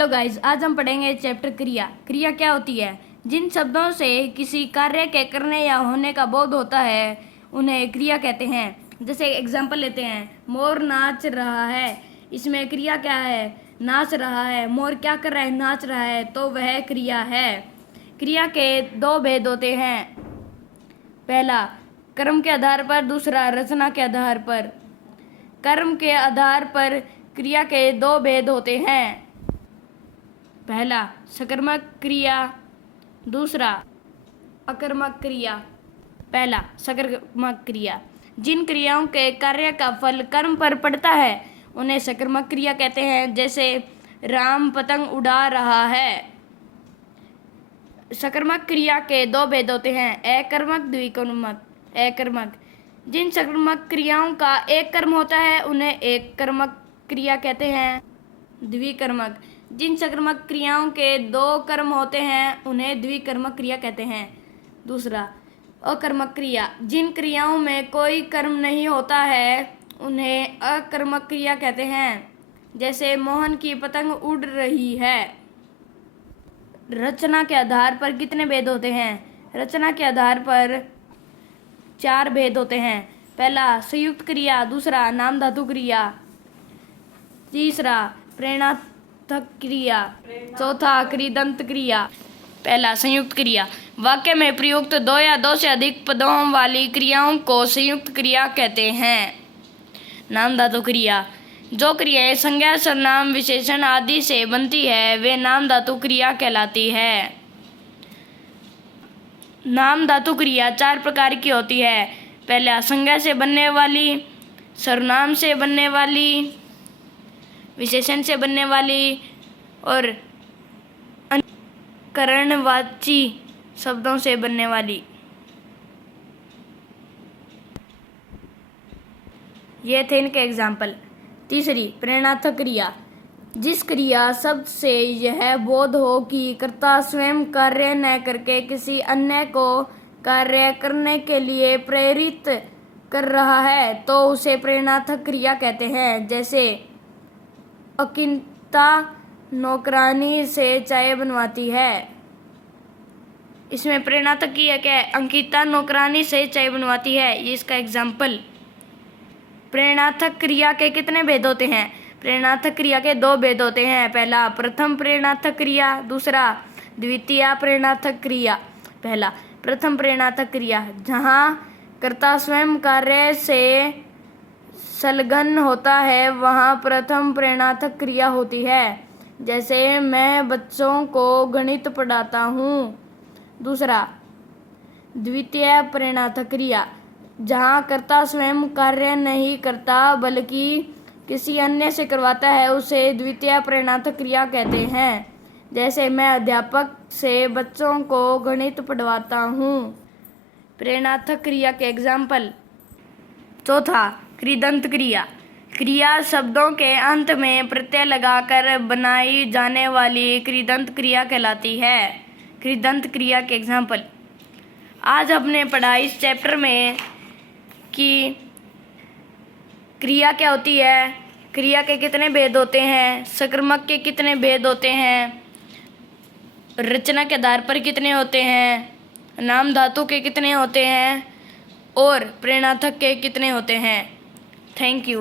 Hello guys, आज हम पढ़ेंगे चैप्टर क्रिया। क्रिया क्या होती है? जिन शब्दों से किसी कार्य के करने या होने का बोध होता है उन्हें क्रिया कहते हैं। जैसे एग्जांपल लेते हैं, मोर नाच रहा है। इसमें क्रिया क्या है? नाच रहा है। मोर क्या कर रहा है? नाच रहा है, तो वह क्रिया है। क्रिया के दो भेद होते हैं, पहला कर्म के आधार पर, दूसरा रचना के आधार पर। कर्म के आधार पर क्रिया के दो भेद होते हैं, पहला सकर्मक क्रिया, दूसरा अकर्मक क्रिया। पहला सकर्मक क्रिया। जिन क्रियाओं के कार्य का फल कर्म पर पड़ता है उन्हें सकर्मक क्रिया कहते हैं। जैसे राम पतंग उड़ा रहा है। सकर्मक क्रिया के दो भेद होते हैं, अकर्मक, द्विकर्मक। अकर्मक, जिन सकर्मक क्रियाओं का एक कर्म होता है उन्हें एक कर्मक क्रिया कहते हैं। द्विकर्मक, जिन सकर्मक क्रियाओं के दो कर्म होते हैं उन्हें द्विकर्मक क्रिया कहते हैं। दूसरा अकर्मक क्रिया, जिन क्रियाओं में कोई कर्म नहीं होता है उन्हें अकर्मक क्रिया कहते हैं। जैसे मोहन की पतंग उड़ रही है। रचना के आधार पर कितने भेद होते हैं? रचना के आधार पर 4 भेद होते हैं। पहला संयुक्त क्रिया, दूसरा नाम धातु क्रिया, तीसरा प्रेरणार्थक क्रिया, चौथा कृदंत क्रिया। पहला संयुक्त क्रिया। वाक्य में प्रयुक्त 2 या 2 से अधिक पदों वाली क्रियाओं को संयुक्त क्रिया कहते हैं। नाम धातु क्रिया, जो क्रियाएं संज्ञा, सर्वनाम, विशेषण आदि से बनती है वे नाम धातु क्रिया कहलाती है। नाम धातु क्रिया 4 प्रकार की होती है। पहला संज्ञा से बनने वाली, सर्वनाम से बनने वाली, विशेषण से बनने वाली और करणवाची शब्दों से बनने वाली। ये थे इनके एग्जाम्पल। तीसरी प्रेरणार्थक क्रिया, जिस क्रिया शब्द से यह बोध हो कि कर्ता स्वयं कार्य न करके किसी अन्य को कार्य करने के लिए प्रेरित कर रहा है तो उसे प्रेरणार्थक क्रिया कहते हैं। जैसे अंकिता नौकरानी से चाय बनवाती है। इसमें प्रेरणार्थक क्रिया क्या है? अंकिता नौकरानी से चाय बनवाती है, ये इसका एग्जाम्पल। प्रेरणार्थक क्रिया के कितने भेद होते हैं? प्रेरणार्थक क्रिया के 2 भेद होते हैं, पहला प्रथम प्रेरणार्थक क्रिया, दूसरा द्वितीय प्रेरणार्थक क्रिया। पहला प्रथम प्रेरणार्थक क्रिया, जहाँ कर्ता स्वयं कार्य से संलग्न होता है वहाँ प्रथम प्रेरणार्थक क्रिया होती है। जैसे मैं बच्चों को गणित पढ़ाता हूँ। दूसरा द्वितीय प्रेरणार्थक क्रिया, जहाँ कर्ता स्वयं कार्य नहीं करता बल्कि किसी अन्य से करवाता है, उसे द्वितीय प्रेरणार्थक क्रिया कहते हैं। जैसे मैं अध्यापक से बच्चों को गणित पढ़वाता हूँ। प्रेरणार्थक क्रिया के एग्जाम्पल। चौथा कृदंत क्रिया। क्रिया शब्दों के अंत में प्रत्यय लगाकर बनाई जाने वाली कृदंत क्रिया कहलाती है। कृदंत क्रिया के एग्जाम्पल। आज हमने पढ़ा इस चैप्टर में कि क्रिया क्या होती है, क्रिया के कितने भेद होते हैं, सकर्मक के कितने भेद होते हैं, रचना के आधार पर कितने होते हैं, नाम धातु के कितने होते हैं और प्रेरणार्थक के कितने होते हैं। Thank you.